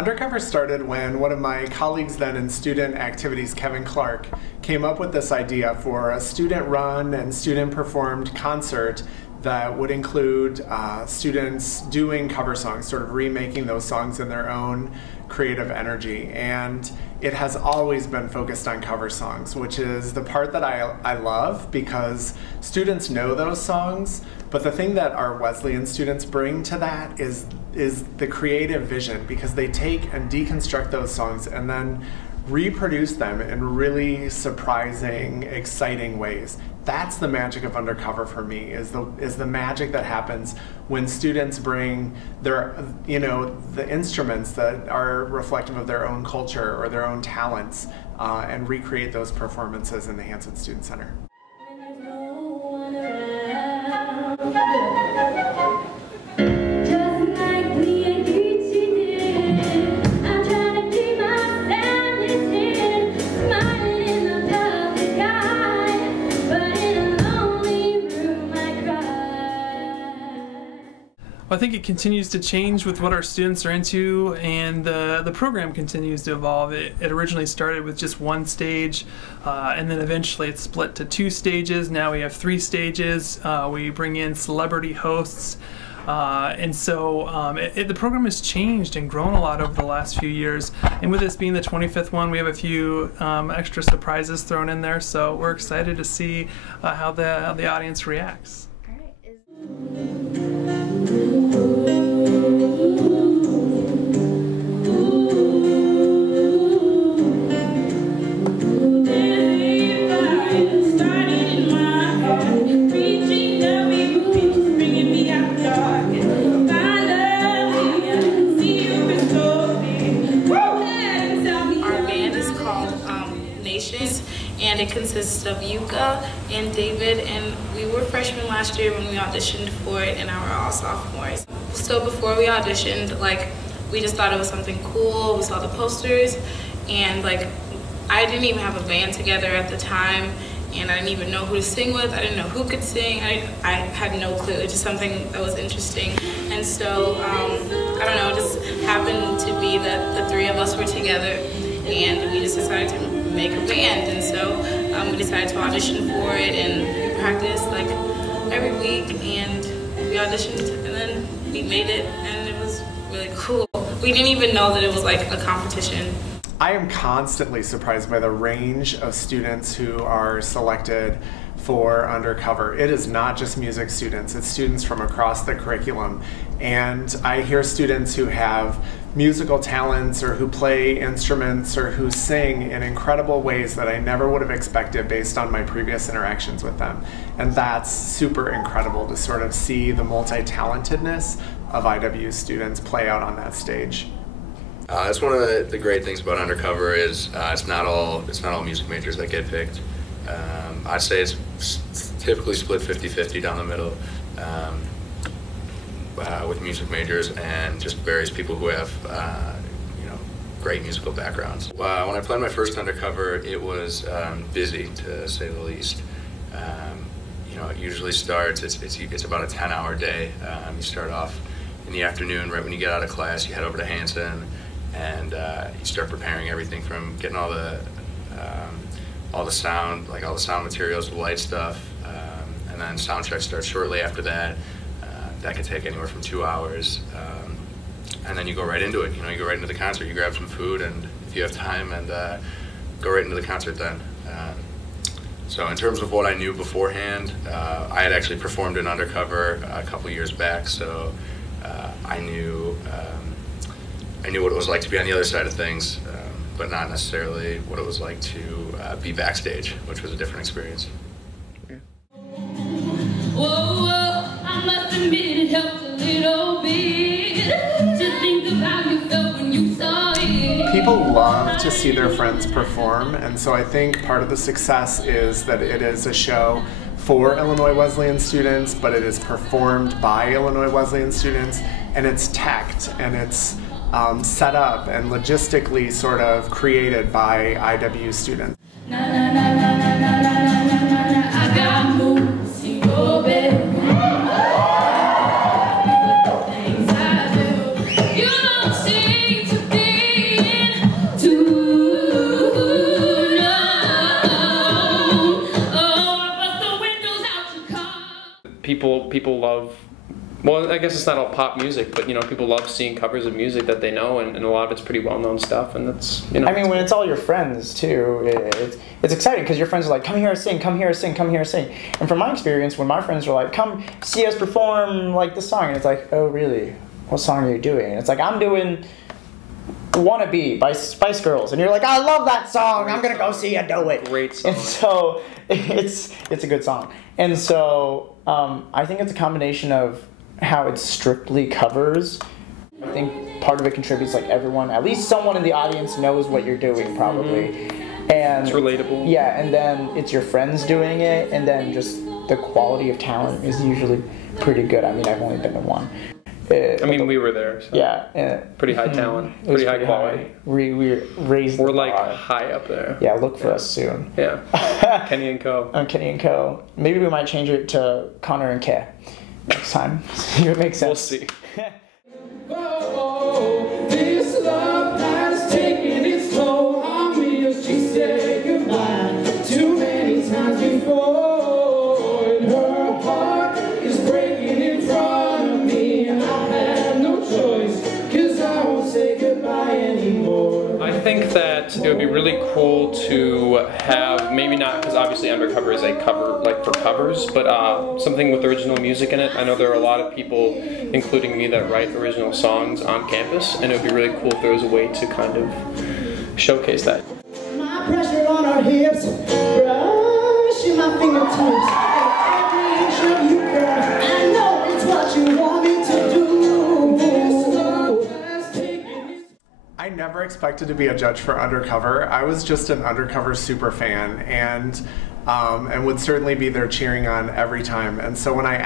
Undercover started when one of my colleagues then in student activities, Kevin Clark, came up with this idea for a student-run and student-performed concert that would include students doing cover songs, sort of remaking those songs in their own creative energy. And it has always been focused on cover songs, which is the part that I love, because students know those songs, but the thing that our Wesleyan students bring to that is the creative vision, because they take and deconstruct those songs and then reproduce them in really surprising, exciting ways. That's the magic of Undercover for me, is the magic that happens when students bring their, the instruments that are reflective of their own culture or their own talents and recreate those performances in the Hanson Student Center. I think it continues to change with what our students are into, and the program continues to evolve. It originally started with just one stage, and then eventually it split to 2 stages. Now we have 3 stages. We bring in celebrity hosts, and so the program has changed and grown a lot over the last few years. And with this being the 25th one, we have a few extra surprises thrown in there, so we're excited to see how the audience reacts. And it consists of Yuka and David, and we were freshmen last year when we auditioned for it, and now we're all sophomores. So before we auditioned, we just thought it was something cool. We saw the posters, and I didn't even have a band together at the time, and I didn't even know who to sing with. I didn't know who could sing. I had no clue. It's just something that was interesting. And so, I don't know, it just happened to be that the 3 of us were together, and we just decided to make a band. And so we decided to audition for it, and we practiced every week, and we auditioned, and then we made it, and it was really cool. We didn't even know that it was a competition. I am constantly surprised by the range of students who are selected for Undercover. It is not just music students, it's students from across the curriculum. And I hear students who have musical talents or who play instruments or who sing in incredible ways that I never would have expected based on my previous interactions with them. And that's super incredible to sort of see the multi-talentedness of IW students play out on that stage. That's one of the great things about Undercover is it's not all music majors that get picked. I'd say it's typically split 50-50 down the middle with music majors and just various people who have great musical backgrounds. When I played my first Undercover, it was busy, to say the least. It usually starts. It's about a 10-hour day. You start off in the afternoon, right when you get out of class. You head over to Hanson, and you start preparing everything from getting all the sound, all the sound materials, the light stuff, and then sound check starts shortly after that. That could take anywhere from 2 hours, and then you go right into it. You go right into the concert. You grab some food, and if you have time, and go right into the concert then. So in terms of what I knew beforehand, I had actually performed in Undercover a couple years back, so I knew what it was like to be on the other side of things, but not necessarily what it was like to be backstage, which was a different experience. Yeah. Whoa, I must admit it helped a little bit. Just think of how you felt when you saw it. People love to see their friends perform, and so I think part of the success is that it is a show for Illinois Wesleyan students, but it is performed by Illinois Wesleyan students, and it's teched, and it's set up and logistically sort of created by IW students. I got moves in your bed. You don't seem to be people love. Well, I guess it's not all pop music, but people love seeing covers of music that they know, and a lot of it's pretty well-known stuff, and that's I mean, when it's all your friends too, it's exciting because your friends are like, "Come here, sing, come here, sing, come here, sing." And from my experience, when my friends are like, "Come see us perform like this song," and it's like, "Oh, really? What song are you doing?" And it's like, "I'm doing Wannabe by Spice Girls," and you're like, "I love that song. I'm gonna go see you do it." Great song. And so it's a good song, and so I think it's a combination of how it's strictly covers. I think part of it contributes, like everyone, at least someone in the audience knows what you're doing probably. And It's relatable. Yeah, and then it's your friends doing it, and then just the quality of talent is usually pretty good. I mean, I've only been to one. I mean, we were there. So. Yeah. Pretty high talent. It was Pretty high quality. We raised the We're like bar. high up there. Yeah, look for us soon. Yeah. Kenny and Co. On Kenny and Co. Maybe we might change it to Connor and K next time. See what makes sense. We'll see. Oh, this love has taken its toll on me as she said goodbye too many times before. And her heart is breaking in front of me. I have no choice, 'cause I won't say goodbye anymore. I think that it would be really cool to have, maybe not, because obviously Undercover is a cover, like for covers, but something with original music in it. I know there are a lot of people, including me, that write original songs on campus, and it would be really cool if there was a way to kind of showcase that. My pressure on her hips, brushing my fingertips, and every inch of you, girl, I know it's what you want me to do. This love has taken its I never expected to be a judge for Undercover. I was just an Undercover super fan, and would certainly be there cheering on every time. And so when I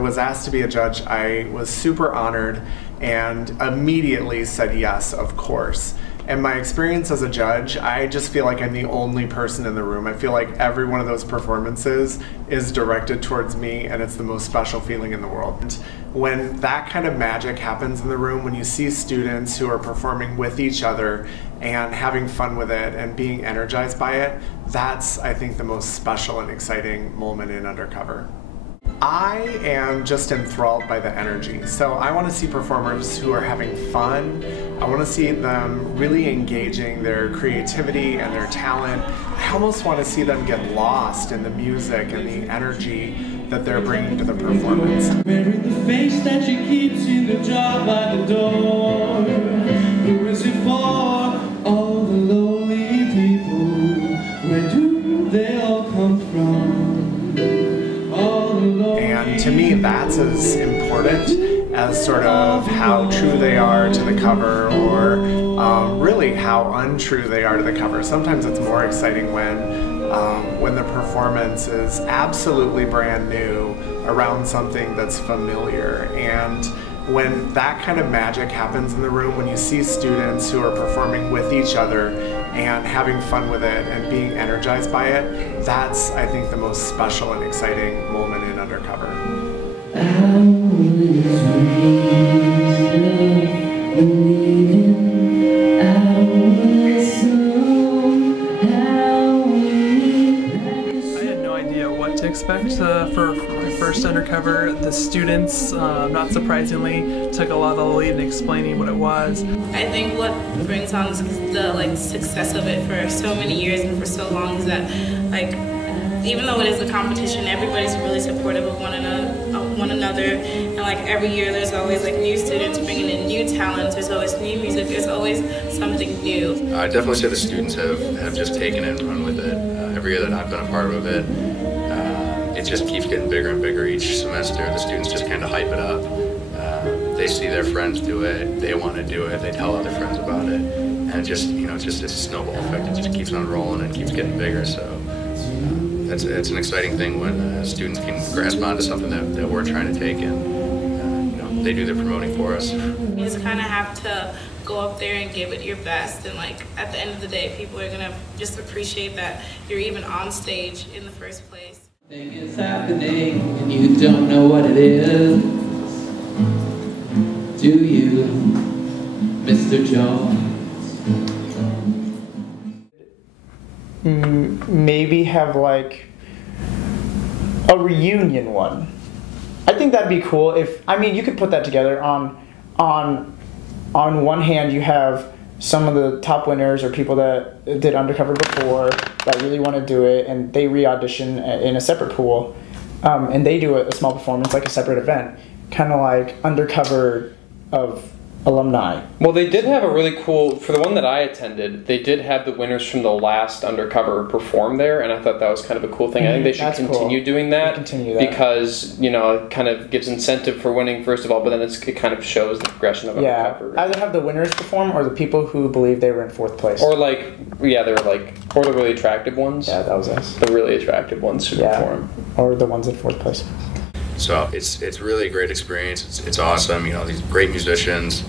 was asked to be a judge, I was super honored and immediately said yes, of course. And my experience as a judge, I just feel like I'm the only person in the room. I feel like every one of those performances is directed towards me, and it's the most special feeling in the world. And when that kind of magic happens in the room, when you see students who are performing with each other and having fun with it and being energized by it, that's, I think, the most special and exciting moment in Undercover. I am just enthralled by the energy. So I want to see performers who are having fun. I want to see them really engaging their creativity and their talent. I almost want to see them get lost in the music and the energy that they're bringing to the performance. Wearing the face that she keeps in the jar by the door. Who is it for? All the lonely people. Where do they all come from? And to me, that's as important as sort of how true they are to the cover, or really how untrue they are to the cover. Sometimes it's more exciting when the performance is absolutely brand new around something that's familiar. And when that kind of magic happens in the room, when you see students who are performing with each other and having fun with it and being energized by it, that's, I think, the most special and exciting moment in Undercover. Expect for my first Undercover. The students, not surprisingly, took a lot of the lead in explaining what it was. I think what brings on the success of it for so many years and for so long is that even though it is a competition, everybody's really supportive of one another, and every year there's always new students bringing in new talents. There's always new music. There's always something new. I definitely say the students have just taken it and run with it. Every year that I've been a part of it, it just keeps getting bigger and bigger each semester. The students just kind of hype it up. They see their friends do it, they want to do it, they tell other friends about it, and it's a snowball effect. It just keeps on rolling and keeps getting bigger. So it's an exciting thing when students can grasp onto something that we're trying to take, and they do the promoting for us. You just kind of have to go up there and give it your best, and at the end of the day, people are gonna just appreciate that you're even on stage in the first place. Thing is happening and you don't know what it is. Do you, Mr. Jones? Maybe have a reunion one. I think that'd be cool if, I mean, you could put that together. On one hand, you have some of the top winners or people that did Undercover before that really want to do it, and they re-audition in a separate pool, and they do a small performance, like a separate event, kind of like Undercover of alumni. Well, they did have a really cool, for the one that I attended, they did have the winners from the last Undercover perform there, and I thought that was kind of a cool thing. I think they should continue doing that, because, you know, it kind of gives incentive for winning, first of all, but then it kind of shows the progression of Undercover. Either have the winners perform or the people who believe they were in 4th place. Or like, yeah, they were like, or the really attractive ones. Yeah, that was us. The really attractive ones should perform. Or the ones in 4th place. So it's really a great experience. It's awesome. You know, these great musicians,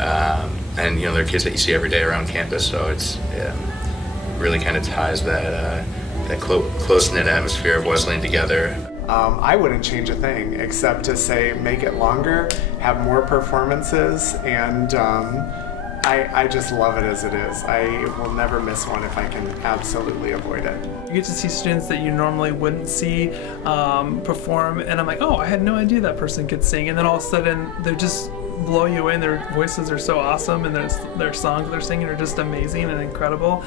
and you know, they're kids that you see every day around campus. So it's really kind of ties that close-knit atmosphere of Wesleyan together. I wouldn't change a thing except to say make it longer, have more performances, and I just love it as it is. I will never miss one if I can absolutely avoid it. You get to see students that you normally wouldn't see perform, and I'm like, oh, I had no idea that person could sing, and then all of a sudden they just blow you in. Their voices are so awesome, and their songs they're singing are just amazing and incredible.